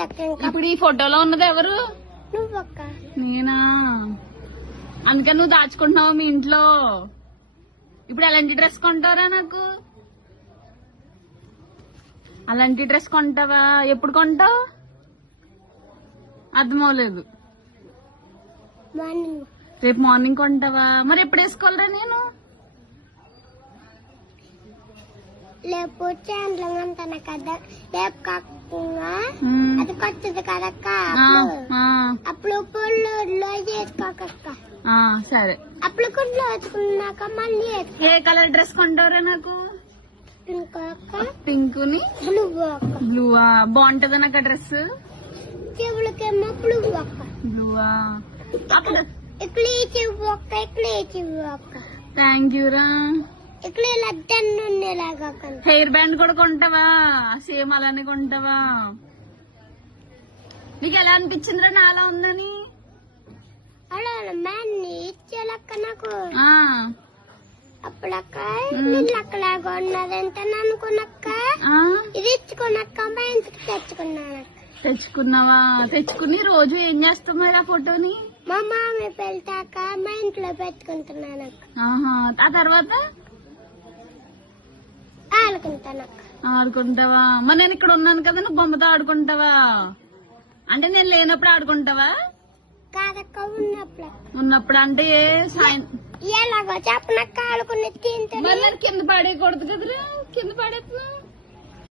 లేదక్క. ఇప్పుడు ఈ ఫోటోలో ఉన్నది ఎవరు? నువ్వక్క. నేనా? అందుకని నువ్వు దాచుకుంటున్నావు మీ ఇంట్లో. ఇప్పుడు అలాంటి డ్రెస్ కొంటారా నాకు? అలాంటి డ్రెస్ కొంటావా? ఎప్పుడు కొంటావు? అర్థమవలేదు. రేపు మార్నింగ్ కొంటావా? మరి ఎప్పుడు వేసుకోవాలరా నేను? లేకపోతే అంటాను కదా, రేపు కాకుండా అది కొత్తది కదక్క. అప్పుడు పుల్లో చేసుకోకక్క. సరే. అప్పుడు గుడ్లో వేసుకున్నాక మళ్ళీ ఏ కలర్ డ్రెస్ కొంటావురా నాకు? పింక్ ని బ్లూవా? బాగుంటదా నాకు ఆ డ్రెస్? చెవులకేమో బ్లూ అక్క. బ్లూవా? ఇక్కడ చెవు అక్క, ఇక్కడ చెవు అక్క. థ్యాంక్ యూ రా. ఇక్కడ లడ్డన్నులాగా హెయిర్ బ్యాండ్ కూడా కొంటావా? సేమ్ అలానే కొంటావా? నీకు ఎలా అనిపించిందిరా నాలా ఉందని? అలా ఇచ్చేలక్క నాకు. అప్పుడక్క అక్కలాగా ఉన్నదంటే అనుకున్నక్క, ఇది ఇచ్చుకున్నక్క మా ఇంటికి తెచ్చుకున్నానక్క. తెచ్చుకున్నావా? తెచ్చుకుని రోజు ఏం చేస్తావు మరి ఆ ఫోటోని? మా మామయ్య పెళ్తాక మా ఇంట్లో పెట్టుకుంటున్నానక్క. ఆ తర్వాత ఆడుకుంటానక్క. ఆడుకుంటావా? మరి నేను ఇక్కడ ఉన్నాను కదా, నువ్వు బొమ్మతో ఆడుకుంటావా? అంటే నేను లేనప్పుడు ఆడుకుంటావా? కాదక్క, ఉన్నప్పుడు. ఉన్నప్పుడు అంటే ఎలాగో చెప్పనక్క ఆడుకుని తింటే మరి కింద పడేయకూడదు కదరా? కింద పడేస్తున్నా